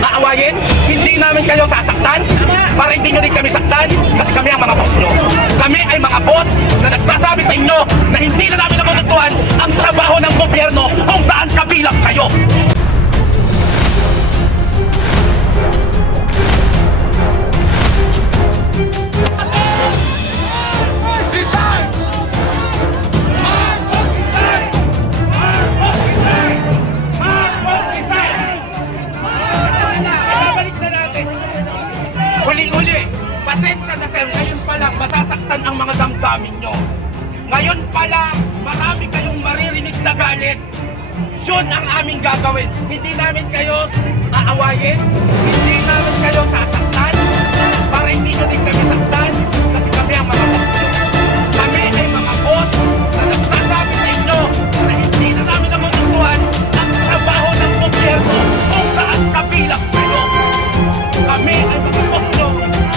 aawayin? Hindi namin kayo sasaktan para hindi nyo din kami saktan kasi kami ang mga boss nyo. Kami ay mga boss na nagsasabi sa inyo na hindi na namin nagugustuhan ang trabaho ng gobyerno kung saan kabilang kayo. Huli-huli, pasensya na sir, ngayon pa lang masasaktan ang mga damdamin nyo. Ngayon pa lang, marami kayong maririnig na galit. Yun ang aming gagawin. Hindi namin kayo aawayin, hindi namin kayo sasaktan, para hindi nyo din kami saktan, kasi kami ang mga boss nyo. Kami ay mga boss na nagsasabi sa inyo na hindi na namin nagugustuhan ang trabaho ng gobyerno kung saan kabilang kayo. Kami ay mga boss nyo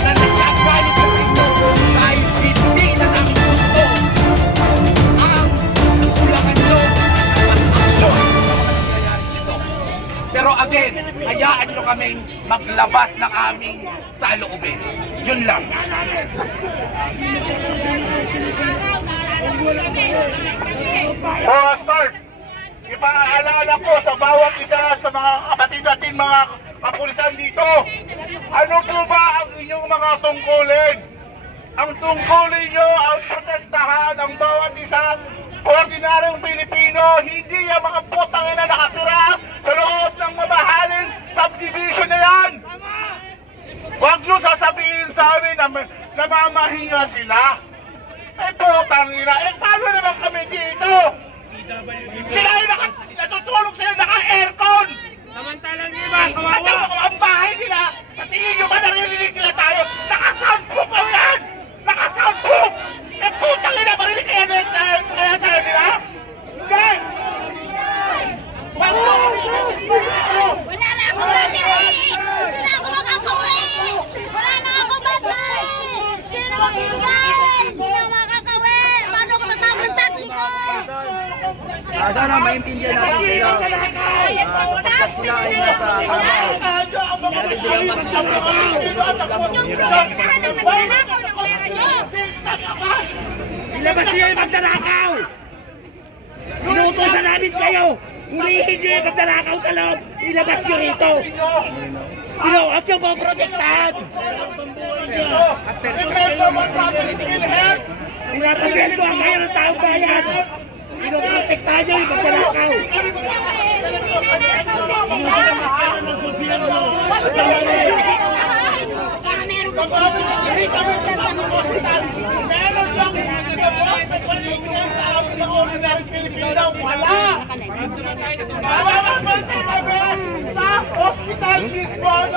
na nagkagalit sa inyo dahil hindi na namin gusto ang kakulangan nyo ng aksyon sa mga nangyayari dito. Pero again, hayaan nyo kaming maglabas ng aming saloobin. Yun lang. For a start, ipaalala ko sa bawat isa sa mga kapatid natin mga kapulisan dito, ano po ba ang inyong mga tungkulin? Ang tungkulin nyo ang protektahan ang bawat isa, ordinaryong Pilipino, hindi yung mga putang ina nakatira sa loob ng mabahalin subdivision na yan. Huwag nyo sasabihin sa amin na namamahinga sila. Eh putang ina, paano naman kami dito? Sila ay natutulog sila naka-aircon. Samantalang iba, kawawa! At ang bahay nila, sa tingin nyo ba naririnig nila tayo? Naka-soundproof ang yan! Naka-soundproof! Eh putang ina, marinig kaya tayo nila? Hindi! Wala na akong battery! Wala na akong makakauwi! Wala na akong battery! Sino mag-iugay? Hindi na makakauwi! Paano ko tatawag ng taxi ko? Sana maintindihan natin sila sapagkat sila ay nasa trabaho. Natin sila masisasa sa ilabas niyo yung magdanakaw! Inuutosan namin kayo! Ulihin niyo yung magdanakaw sa loob! Ilabas niyo rito! At yung poprotektahan! Pinapasweldo ang kayo ng taong bayan! Pinoprotektahan niyo yung magdanakaw!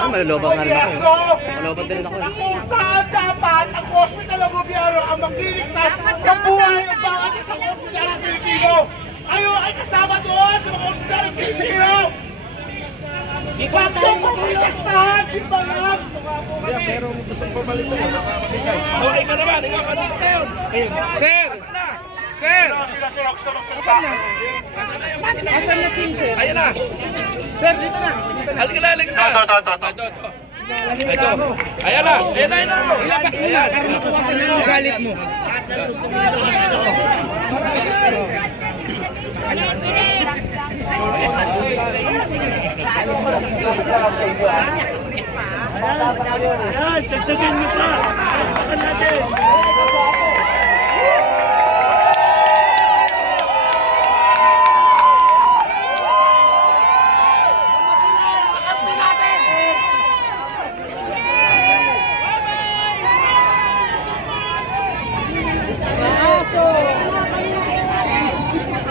Malulobang nga rin ako. Malulobang din ako. Kung saan dapat ang hospital ng gobyerno ang magliligtas sa buhay ng bawat isang hospital ng Pilipino. Kayo ay kasama doon sa mga hospital ng Pilipino. Huwag niyong maprotektahan, simbahan! Pero gustong pabalik ko. Okay ka naman, ikaw ka naman kayo. Sir! Sir! Asan na? Asan na si Sir? Ayan na! Sir, dito na! Halika na, halika na! Ito! Ayan na! Ayan na! Ilabas mo na! Para makuwasan na yung galit mo! Ayan! Tagdagan mo pa! Ayan natin!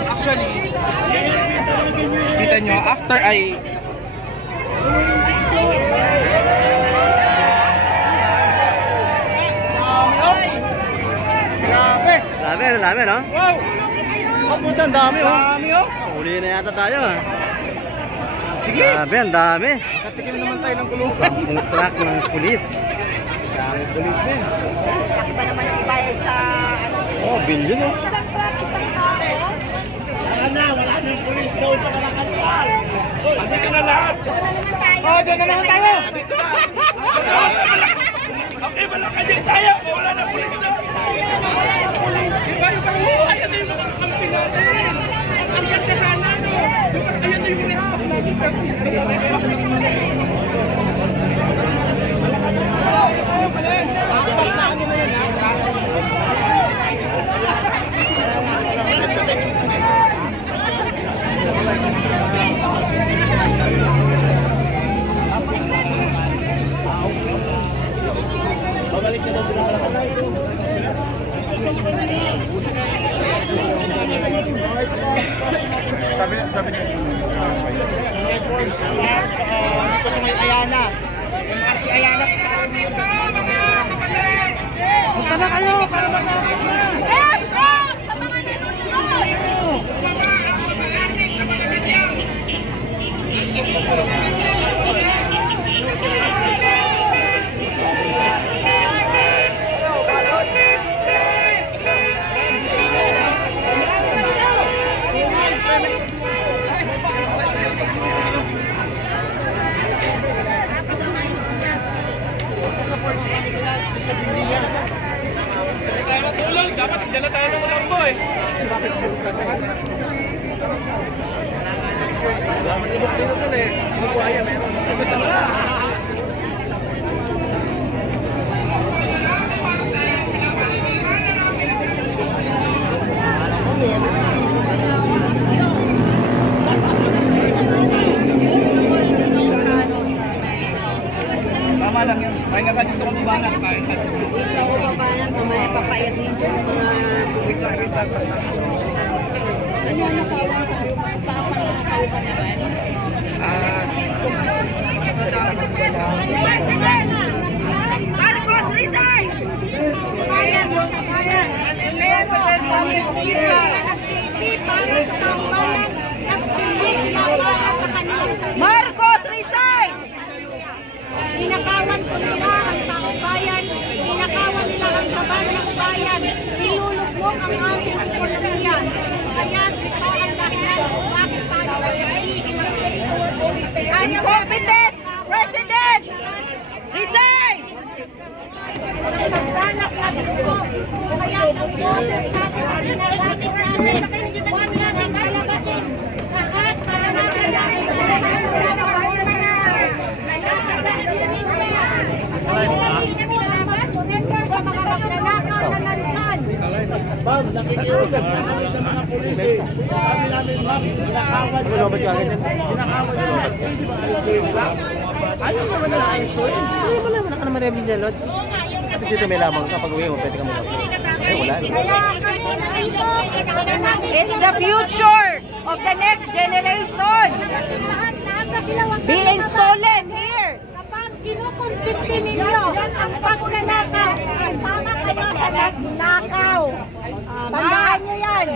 Actually, kita nyo, after I Dami, no? Wow! Oh, puta, ang dami, oh. Dami, oh! Huli na yata tayo, ah. Sige! Grabe, ang dami. Katikim naman tayo ng kulungan. 10 truck ng pulis. Dami pulis, men. Laki pa naman ang ibayad sa ano. Oh, billion, oh. Isang truck, isang tao. wala na yung pulis doon sa Malacanang. Andito na lahat. Oh, doon na naman tayo. Okay, Malacanang tayo. Wala na pulis doon. Diba yung kabuhay? Ito yung makakampi natin. Ang ganda sana, no? Ayun na yung respect natin. Babalik na daw sila Malacanang. Sabi niya. Dito sa may Ayala. MRT Ayala. Punta na kayo para matapos na. Yes, stop! Sa mga nanonood! Dapat dala tayo ng lambo eh. Tama lang yun. May nga dito kami bangat. Ako papanan kung may papayat din dyan ng mga pulis na rin Mas nadami ito po yan. Marcos, resign! Bayan mo sa bayan. Para sa bayan, nagsilbi na para sa kanilang sarili. Marcos, resign! Ninakawan ko nila ang taong bayan, ninakawan nila ang kaban ng bayan, nilulubog ang aming ekonomiya. Kaya ito ang dahilan kung bakit tayo Incompetent President! Resign! Nagdanak natin ko. Kaya ang boses natin, ginagalit namin, huwag lang ang alabasin. Lahat para natin natin sa bayan na. Sa mga magnanakaw na nandyan. Ma'am, nakikiusap na kami sa mga pulis eh. Sabi namin, ma'am, nakawad kami. Nakawad namin. Hindi ba aristuin, di ba? Ayaw naman na aristuin. Wala ka naman rin niya, Lods. At dito may lamang kapag uwi mo, pwede ka mag-uwi. Eh, wala. It's the future of the next generation being stolen here. Kapag kinukonsipti ninyo ang pagnanakaw, kasama kayo sa nagnakaw. Tandaan nyo yan.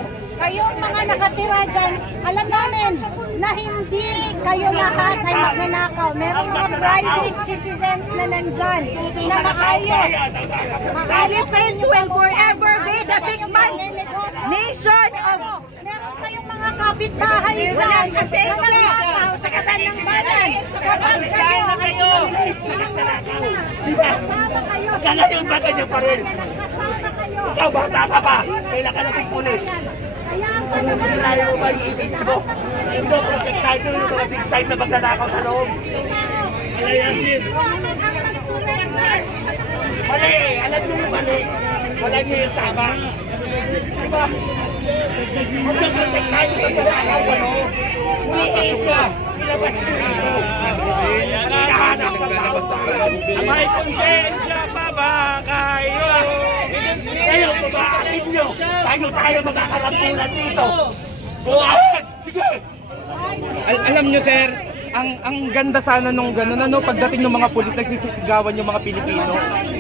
Kayong mga nakatira dyan, alam namin na hindi kayo lahat ay magnanakaw. Merong mga private citizens na nandyan na maayos. Philippines will forever be the Sigman nation of... Meron kayong mga kapitbahay dyan na magnanakaw sa kaban ng bayan. Kapag kayo, kasama kayo. Kaya yung bata niya pa rin. Ikaw, bata ka pa. Kailan ka natin pulis. Mas kailangan mo ba yung image mo? Pinoprotect tayo yung mga big time na magnanakaw sa loob. Alayasin. Mali! Alam nyo yung mali. Wala nyo yung tama. Diba? Pinoprotect tayo yung magnanakaw sa loob. Ulihin ko. Ilabas nyo ito. Hinahanap ng tao. May konsensya pa ba kayo? Kayo, pabaakin nyo. Tayo magkakalampunan dito. Buwan! Sige! Alam nyo, sir, ang ganda sana nung gano'n, ano, pagdating ng mga pulis, nagsisisigawan yung mga Pilipino,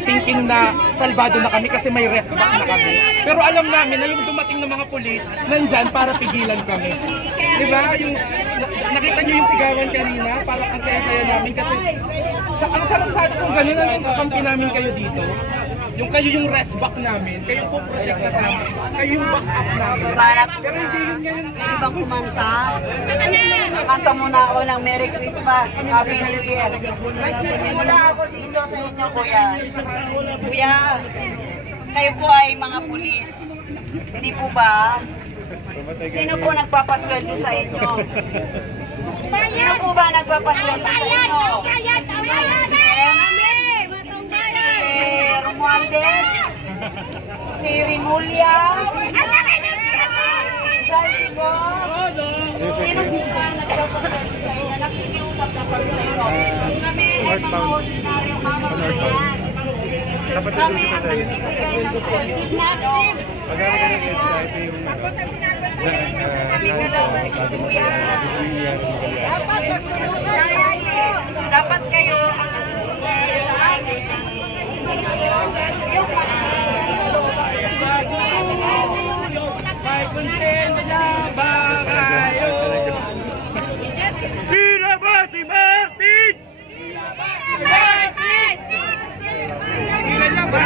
thinking na salbado na kami kasi may respect na kami. Pero alam namin na yung dumating ng mga pulis, nandyan para pigilan kami. Diba? Yung, nakita nyo yung sigawan kanina, parang ang saya-saya namin kasi ang sarap sana kung gano'n, ang kakampi namin kayo dito. Yung kayo yung rest back namin, kayo po protect na sa amin, kayo yung back up namin. Pero hindi yun ngayon. Pwede bang kumanta? Kanta muna ako ng Merry Christmas, Happy New Year. Nagsisimula ako dito sa inyo, kuya. Kuya, kayo po ay mga pulis. Hindi po ba? Sino po nagpapasweldo sa inyo? Sino po ba nagpapasweldo sa inyo? Si Romualdez? Si Rimulya? Saldigo? Sino po ba nagpapasweldo sa inyo? Nakikiusap na po sa inyo. Kami ay mga ordinaryong mamamayan. Kami ang nagbibigay ng service natin. Dapat magtulungan tayo. Dapat kayo ang sa amin. May konsensya ba kayo? Sino ba si Martin? Martin! Hindi na niya ba?